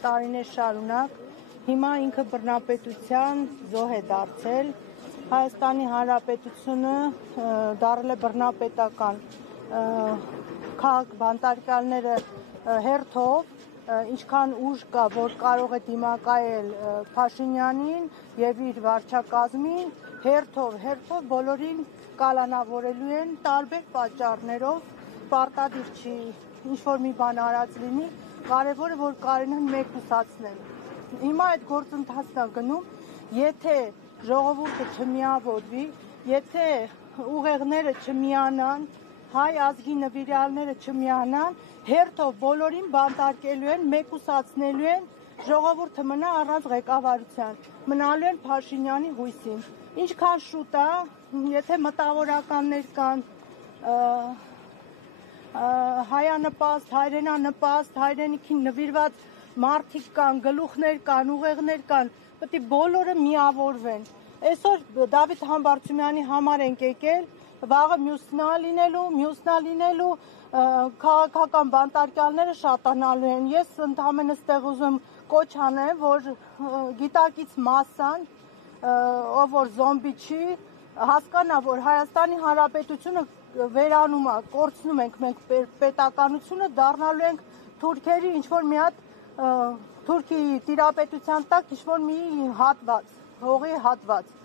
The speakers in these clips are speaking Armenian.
տարիներ շարունակ, հիմա ինքը բռնապետության զոհ է դարձել, Հայաստանի Հանրապետությունը դարձել է բռնապետական, քաղաք բանտարկյալները հերթով, ինչքան ուժ կա, որ կարող է դիմակայել Փաշինյանին եւ իր վարչակազմին, հերթով բոլորին կալանավորելու են տարբեր պատճառներով, պարտադիր չի ինչ-որ մի բան արած լինի, կարևորը որ կարենան մեկուսացնել։ Հիմա այդ գործընթացն է գնում, եթե ժողովուրդը չմիավորվի, եթե ուղեղները չմիանան, հայ ազգի նվիրյալները չմիանան, հերթով բոլորին բանտարկելու են, մեկուսացնելու են, ժողովուրդը մնա առանց ղեկավարության, մնալու են Փաշինյանի հույսին։ Ինչքան շուտ է, եթե մտավորականներ կան, հայանպաստ, հայրենանպաստ, հայրենիքին նվիրված մարդիկ կան, գլուխներ կան, ուղեղներ կան, պետք է բոլորը միավորվեն։ Այսօր Դավիթ Համբարձումյանի համար ենք եկել, վաղը մյուսնա լինելու քաղաքական բանտարկյալները շատանալու են։ Ես ընդհանրապես ստեղ ուզում կոչ անեմ, որ գիտակից մասան, ով որ զոմբի չի, հասկանա, որ Հայաստանի Հանրապետությունը վերանում է, կորցնում ենք մենք պետականությունը, դառնալու ենք թուրքերի ինչ-որ մի հատ Թուրքիի տիրապետության տակ ինչ-որ մի հատված, հողի հատված։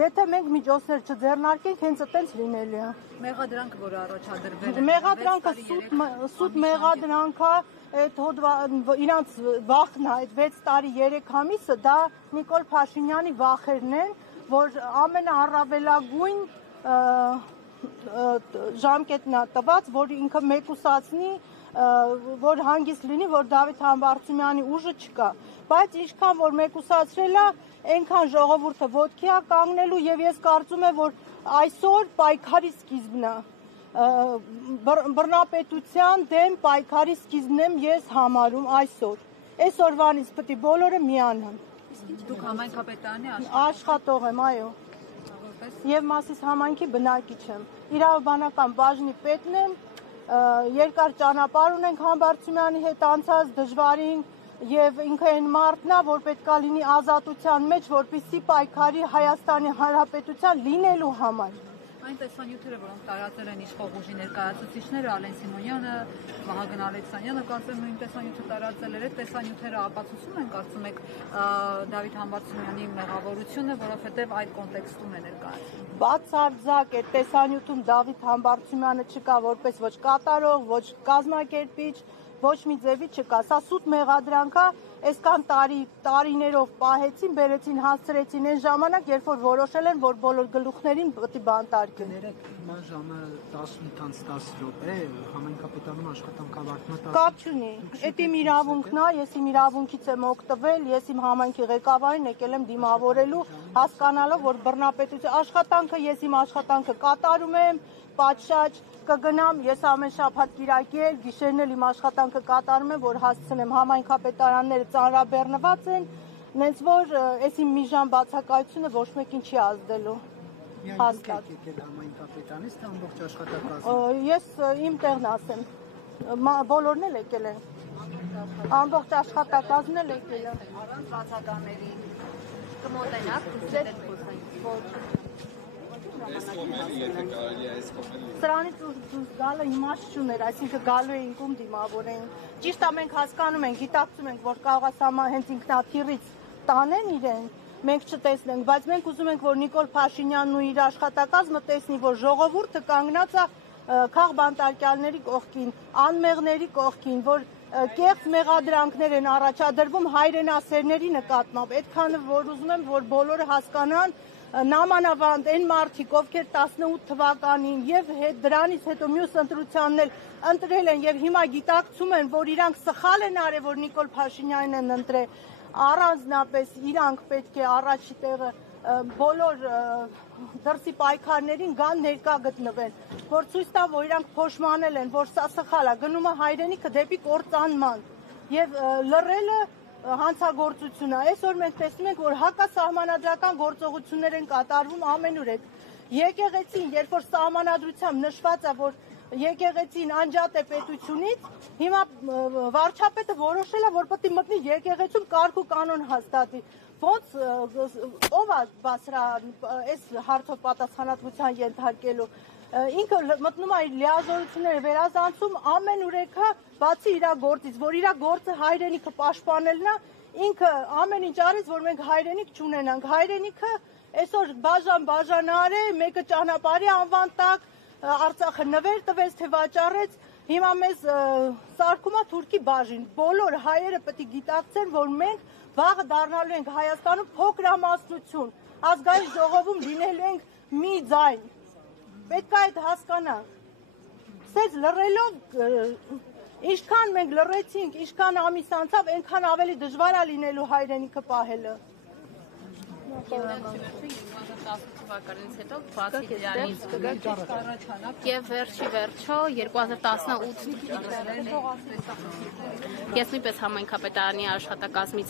Եթե մենք միջոցներ չձեռնարկենք, հենց այդպես լինելու է։ Մեղադրանքը, որ առաջադրվել է։ Մեղադրանքը սուտ մեղադրանք է, իրանց վախն է, այդ 6 տարի 3 ամիսը, դա Նիկոլ Փաշինյանի վախերն են, որ ամենաառավելագույն ժամկետն է տված, որ ինքը մեկուսացնի, որ հանգիստ լինի, որ Դավիթ Համբարձումյանի ուժը չկա, բայց ինչքան որ մեկուսացրել է, այնքան ժողովուրդը ոտքի է կանգնելու եւ ես կարծում եմ, որ այսօր պայքարի սկիզբն է, բռնապետության դեմ պայքարի սկիզբն եմ ես համարում այսօր, այսօրվանից պետք է բոլորը միանան։ Դուք համայնքապետարանի աշխատող եմ, այո, եւ Մասիս համայնքի բնակիչ եմ, իրավաբանական բաժնի պետն եմ, երկար ճանապարհ ունենք Համբարձումյանի հետ անցած դժվարին եւ ինքը այն մարդն է, որ պետքա լինի ազատության մեջ, որպեսզի պայքարի Հայաստանի Հանրապետության լինելու համար։ Այն տեսանյութերը, որոնք տարածել են իշխող ուժի ներկայացուցիչները, Ալեն Սիմոնյանը, Վահագն Ալեքսանյանը, կարծեմ նույն տեսանյութը տարածել էր, այդ տեսանյութերը ապացուցում են, կարծում եք, Դավիթ Համբարձումյանի մեղավորությունը, որովհետև այդ կոնտեքստում է ներկայացվում։ Բացարձակ այդ տեսանյութում Դավիթ Համբարձումյանը չկա որպես ոչ կատարող, ոչ կազմակերպիչ, ոչ մի ձևի չկա, սա սուտ մեղադրանք է, այսքան տարիներով պահեցին, բերեցին, հասցրեցին այն ժամանակ, երբ որ որոշել են, որ բոլոր գլուխներին պետք է բանտարկեն։ Հիմա ժամը 18:10 համայնքապետարանում աշխատանքը ավարտվում է։ Կապ չունի, այդ իմ իրավունքն է, ես իմ իրավունքից եմ օգտվել, ես իմ համայնքի ղեկավարին եկել եմ դիմավորելու, հասկանալով, որ բռնապետության աշխատանքը, ես իմ աշխատանքը կատարում եմ, պատշաճ կգնամ, ես ամեն շաբաթ կիրակի էլ, գիշերն էլ իմ աշխատանքը կատարում եմ, որ հասցնեմ համայնքապետարանները ծանրաբեռնված են, նենց որ այս իմ մի ժամ բացակայությունը ոչ մեկին չի ազդելու։ Հաստատ։ Եկել համայնքապետարանից, թե ամբողջ աշխատակազմը։ Ես իմ տեղն ասեմ, բոլորն էլ եկել են, ամբողջ աշխատակազմն էլ եկել է։ Առանց բացականների կմոտենաք, Սրանից դուրս գալը իմաստ չուներ, այսինքն գալու էինք ում դիմավորեին։ Ճիշտ է, մենք հասկանում ենք, գիտակցում ենք, որ կարող է սա հենց ինքնաթիռից տանեն իրեն, մենք չտեսնենք, բայց մենք ուզում ենք, որ Նիկոլ Փաշինյանն ու իր աշխատակազմը տեսնի, որ ժողովուրդը կանգնած է քաղբանտարկյալների կողքին, անմեղների կողքին, որ կեղծ մեղադրանքներ են առաջադրվում հայրենասերների նկատմամբ, այդքանը որ ուզում եմ, որ բոլորը հասկանան, նամանավանդ այն մարդիկ, ովքեր 18 թվականին եւ դրանից հետո մյուս ընտրությանն էլ ընտրել են եւ հիմա գիտակցում են, որ իրանք սխալ են արել, որ Նիկոլ Փաշինյանն են ընտրել, առանձնապես իրանք պետք է առաջի տեղը բոլոր դրսի պայքարներին գան ներկա գտնվեն, որ ցույց տա, որ իրանք փոշմանել են, որ սա սխալ է, գնում է հայրենիքը դեպի կործանման եւ լռելը հանցագործություն է։ Այսօր մենք տեսնում ենք, որ հակասահմանադրական գործողություններ են կատարվում ամենուր։ Եկեղեցին, երբ որ սահմանադրությամբ նշված է, որ եկեղեցին անջատ է պետությունից, հիմա վարչապետը որոշել է, որ պետք է մտնի եկեղեցում կարգ ու կանոն հաստատի։ Ոնց ով է բասրա այս հարցով պատասխանատվության ենթարկելու։ Ինքը մտնում է իր լիազորությունները վերազանցում ամեն ուրեքա բացի իր գործից, որ իր գործը հայրենիքը պաշտպանելն է, ինքը ամեն ինչ արեց, որ մենք հայրենիք չունենանք։ Հայրենիքը այսօր բաժան է, մեկը ճանապարհի անվան տակ, Արցախը նվեր տվեց, թե վաճառեց, հիմա մեզ սարքում է թուրքի բաժին։ Բոլոր հայերը պետք է գիտակցեն, որ մենք վաղը դառնալու ենք Հայաստանում փոքրամասնություն, ազգային ժողովում լինելու ենք մի ձայն։ Պետք է այդ հասկանանք։ Սենց լռելով, ինչքան մենք լռեցինք, ինչքան ամիս անցավ, այնքան ավելի դժվար է լինելու հայրենիքը պահելը։ թվականից հետո բացի դրանից եւ վերջի վերջո 2018 ես նույնպես համայնքապետարանի աշխատակազմից